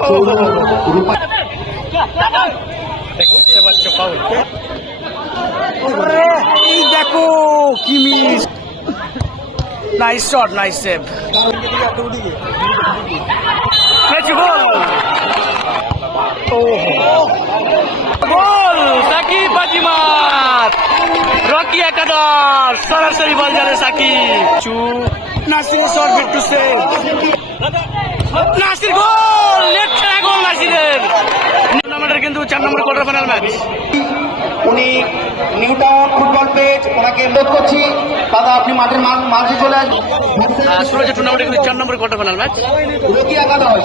চৌধুরী রূপা এই দেখো কি miss nice shot nice save goal goal সরাসরি বল জানে সাকিব চু Nasir shot Bittu save Nasir goal! Late খেলা গোল নাসিরের টুর্নামেন্টের কিন্তু চার নম্বর কোয়ার্টার ফাইনাল ম্যাচ উনি নিউ টাউন ফুটবল পেজ ওনাকে অনুরোধ করছি দাদা আপনি মাঠের মাঝে চলে আসবেন শুরু হচ্ছে টুর্নামেন্টের কিন্তু চার নম্বর কোয়ার্টার ফাইনাল ম্যাচ রোগী একাদশ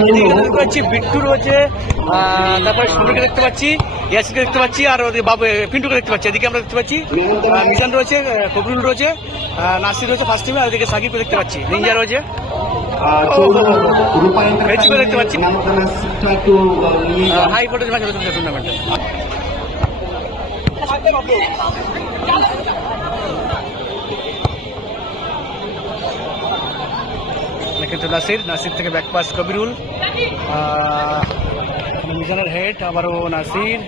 এদিকে দেখতে পাচ্ছি বিট্টু রয়েছে। তারপরে সুন্দরকে দেখতে পাচ্ছি। ইয়াসিকে দেখতে পাচ্ছি, আর বাবু পিন্টুকে দেখতে পাচ্ছি। এদিকে আমরা দেখতে পাচ্ছি মিজান রয়েছে ফখরুল রয়েছে নাসির রয়েছে ফার্স্ট টিমে আর এদিকে সাকিবকে দেখতে পাচ্ছি নিঞ্জা রয়েছে। নাসির নাসির থেকে ব্যাক পাস কবিরুল। মিজানের হেড আবারও নাসির।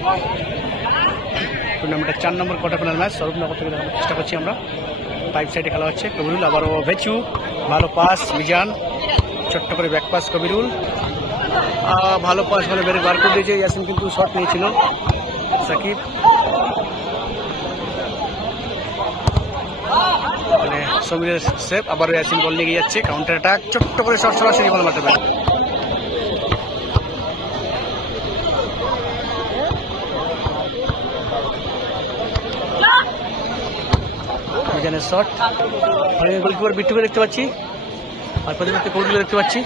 টুর্নামেন্টের চার নম্বর কোয়ার্টার ফাইনাল ম্যাচ স্বরূপনগর থেকে দেখানোর চেষ্টা করছি আমরা। পাইপ সাইডে খেলা হচ্ছে কবিরুল আবারও ভেচু। ভালো পাস মিজান। ছোট্ট করে ব্যাক পাস কবিরুল ভালো পাস ভালো বেড়ে বার করে দিয়েছে, ইয়াসিন কিন্তু শট নিয়েছিল। সাকিব। মানে সমীরের সেফ আবারও ইয়াসিন বল নিয়ে যাচ্ছে কাউন্টার অ্যাটাক ছোট্ট করে শট সরাসরি বল মারতে পারে। মিজানের শট গোলকিপার বিট্টুকে দেখতে পাচ্ছি। আর প্রতিপক্ষে কৌটুকে দেখতে পাচ্ছি।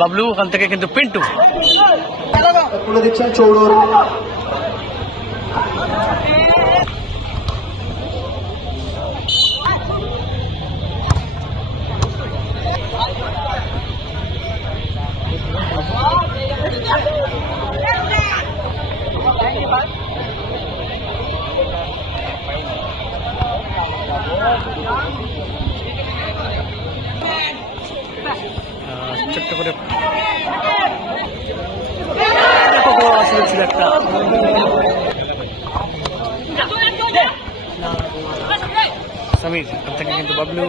বাবলু, ওখান থেকে কিন্তু পিন্টু। দেখছেন ছিল একটা। সমীর থেকে কিন্তু বাবলু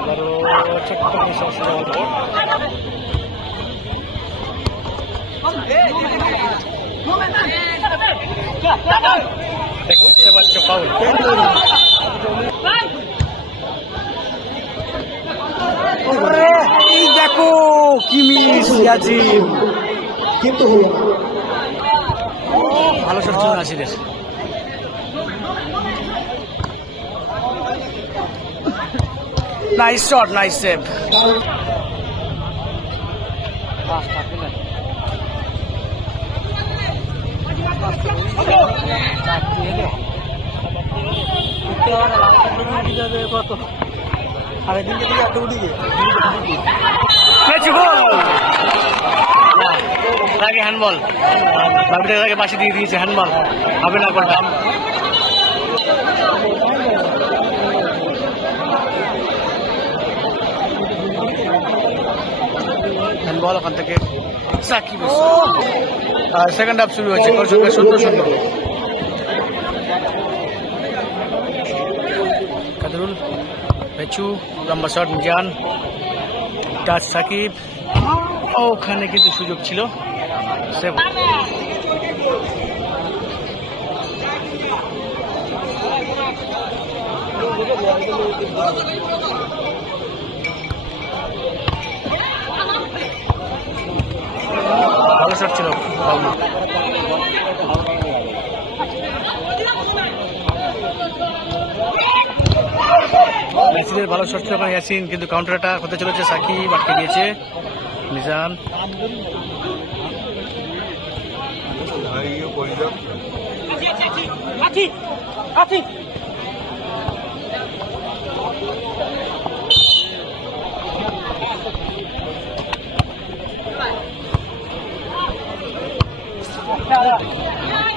আবারও ছোট্ট করে দেখতে পাচ্ছ ফাউল এই দেখো কি মিস ইয়াজিম। কিন্তু হলো না। ভালো শট ছিল নাসিরের। নাইস শট নাইস সেভ পেয়েছি গোল আগে হ্যান্ডবল বাবিটার আগে পাশে দিয়ে দিয়েছে হ্যান্ডবল হবে না গোলটা হ্যান্ডবল ওখান থেকে। সাকিব সেকেন্ড হাফ শুরু হয়েছে। শূন্য শূন্য কাদরুল পেছু লম্বা শট মিজান টাচ সাকিব। ওখানে কিন্তু সুযোগ ছিল। সে- ভালো শট ছিল, ভালো শট ছিল ইয়াসিন, কিন্তু কাউন্টারটা হতে চলেছে, সাকিব আটকে দিয়েছে। মিজান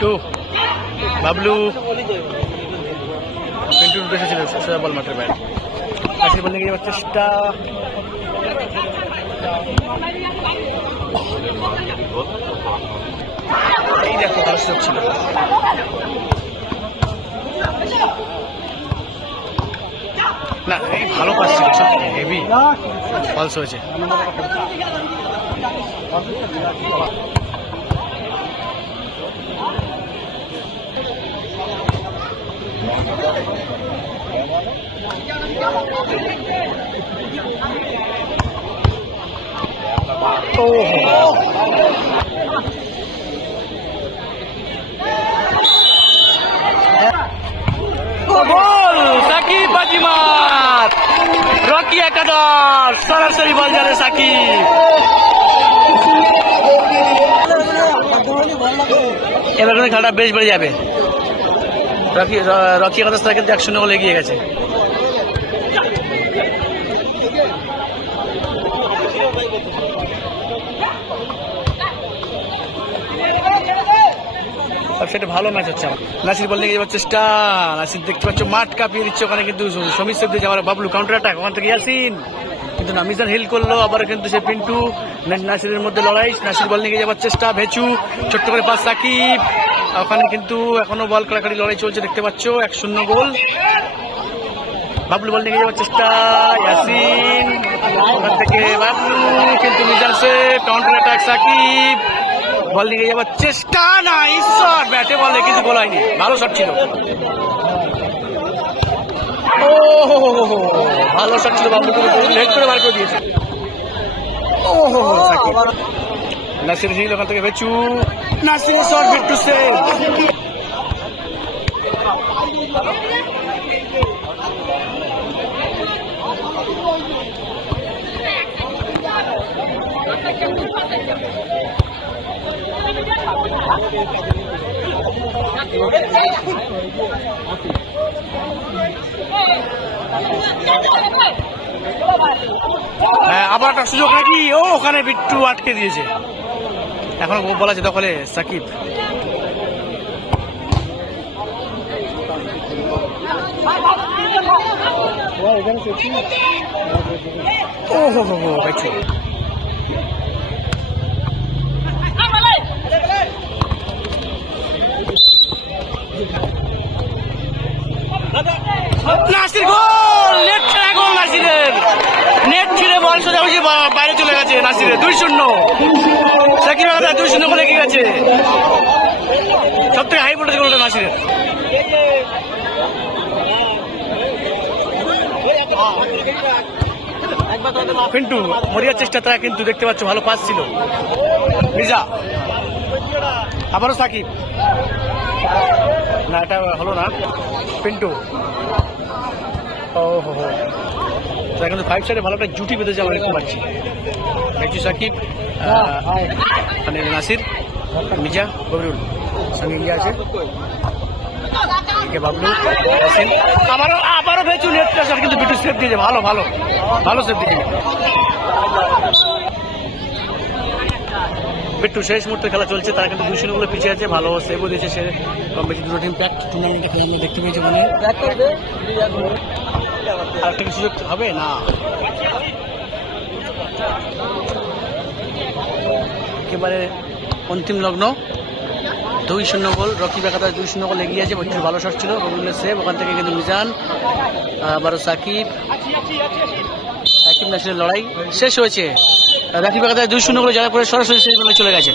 টু বাবলু। পিন্টুর উদ্দেশ্যে ছিল বল মাঠের ব্যাট কাছে বল নিয়ে যাওয়ার চেষ্টা। এই দেখো সুযোগ ছিল না এই ভালো পাস ছিল হেভি ফলস হয়েছে। ওহো গোল সাকিব বাজিমাত রকি একাদশ, সরাসরি বল জানে সাকিব। এবার খেলাটা বেশ বেড়ে যাবে। রকি রকি একাদশ কিন্তু এক শূন্য এগিয়ে গেছে। সেটা ভালো ম্যাচ হচ্ছে নাসির বল নিয়ে যাওয়ার চেষ্টা। নাসির দেখতে পাচ্ছ, মাঠ কাঁপিয়ে দিচ্ছে ওখানে কিন্তু সমীর দিয়ে যাওয়ার বাবলু কাউন্টার অ্যাটাক ওখান থেকে ইয়াসিন। কিন্তু না মিজান হিল করল আবার কিন্তু সে পিন্টু। নাসিরের মধ্যে লড়াই। নাসির বল নিয়ে যাওয়ার চেষ্টা, ভেচু। ছোট্ট করে পাস সাকিব। ওখানে কিন্তু এখনও বল কাড়াকাড়ি লড়াই চলছে, দেখতে পাচ্ছ, এক শূন্য গোল। বাবলু বল নিয়ে যাওয়ার চেষ্টা, ইয়াসিন। ওখান থেকে বাবলু কিন্তু Mizan safe counter attack Sakib. Ball নিয়ে যাওয়ার চেষ্টা না ঈশ্বর, ব্যাটে বলে কিন্তু গোল হয়নি ভালো শট ছিল। ও ভালো শট ছিল বাবলু কিন্তু করে বার করে দিয়েছে। ও হো সাকিব। নাসির হিল ওখান থেকে বেচু। নাসির শট বিট্টু সেভ হ্যাঁ আবার একটা সুযোগ নাকি? ও, ওখানে বিট্টু আটকে দিয়েছে। এখন বলা দখলে সাকিব। ও, হো হো হো নাসির গোল! নেট ছেড়ে গোল নাসিরের। নেট ছিঁড়ে বল সোজাসুজি বা- বাইরে চলে গেছে নাসিরের। দুই শূন্য। সাকিব আলাদা দুই শূন্য করে এগিয়ে গেছে। সব হাই ভোল্টেজ গোলটা নাসিরের। পিন্টু, মরিয়ার চেষ্টা তারা কিন্তু দেখতে পাচ্ছ, ভালো পাস ছিল। মির্জা, আবারও সাকিব। না, এটা হলো না। পিন্টু ও হো হো তারা কিন্তু ফাইভ সাইডে ভালো একটা জুটি বেঁধেছে আমরা দেখতে পাচ্ছি। মেজু সাকিব মানে নাসির মিজা গবরুল সঙ্গে গিয়ে আছে। বাবলু আবারও আবারও ভেচু কিন্তু বিটু দিয়েছে। ভালো ভালো। ভালো দিয়েছে। বিট্টু শেষ মুহূর্তে খেলা চলছে তারা কিন্তু দুই শূন্যগুলো পিছিয়ে আছে। ভালো সেভও দিয়েছে সে। কম বেশি দুটো টিম প্যাক খেলা দেখতে পেয়েছে মনে আর একটা সুযোগ হবে? না। একেবারে অন্তিম লগ্ন। দুই শূন্য গোল, রকি বেকাতার দুই শূন্য গোল এগিয়ে আছে বত্রিশ ভালো শট ছিল রবীন্দ্র সেভ ওখান থেকে কিন্তু মিজান, আবারও সাকিব। সাকিব নাসিরের লড়াই শেষ হয়েছে। রাকিব বেকাতার দুই শূন্য গোলে যাওয়ার পরে সরাসরি সেই চলে গেছে।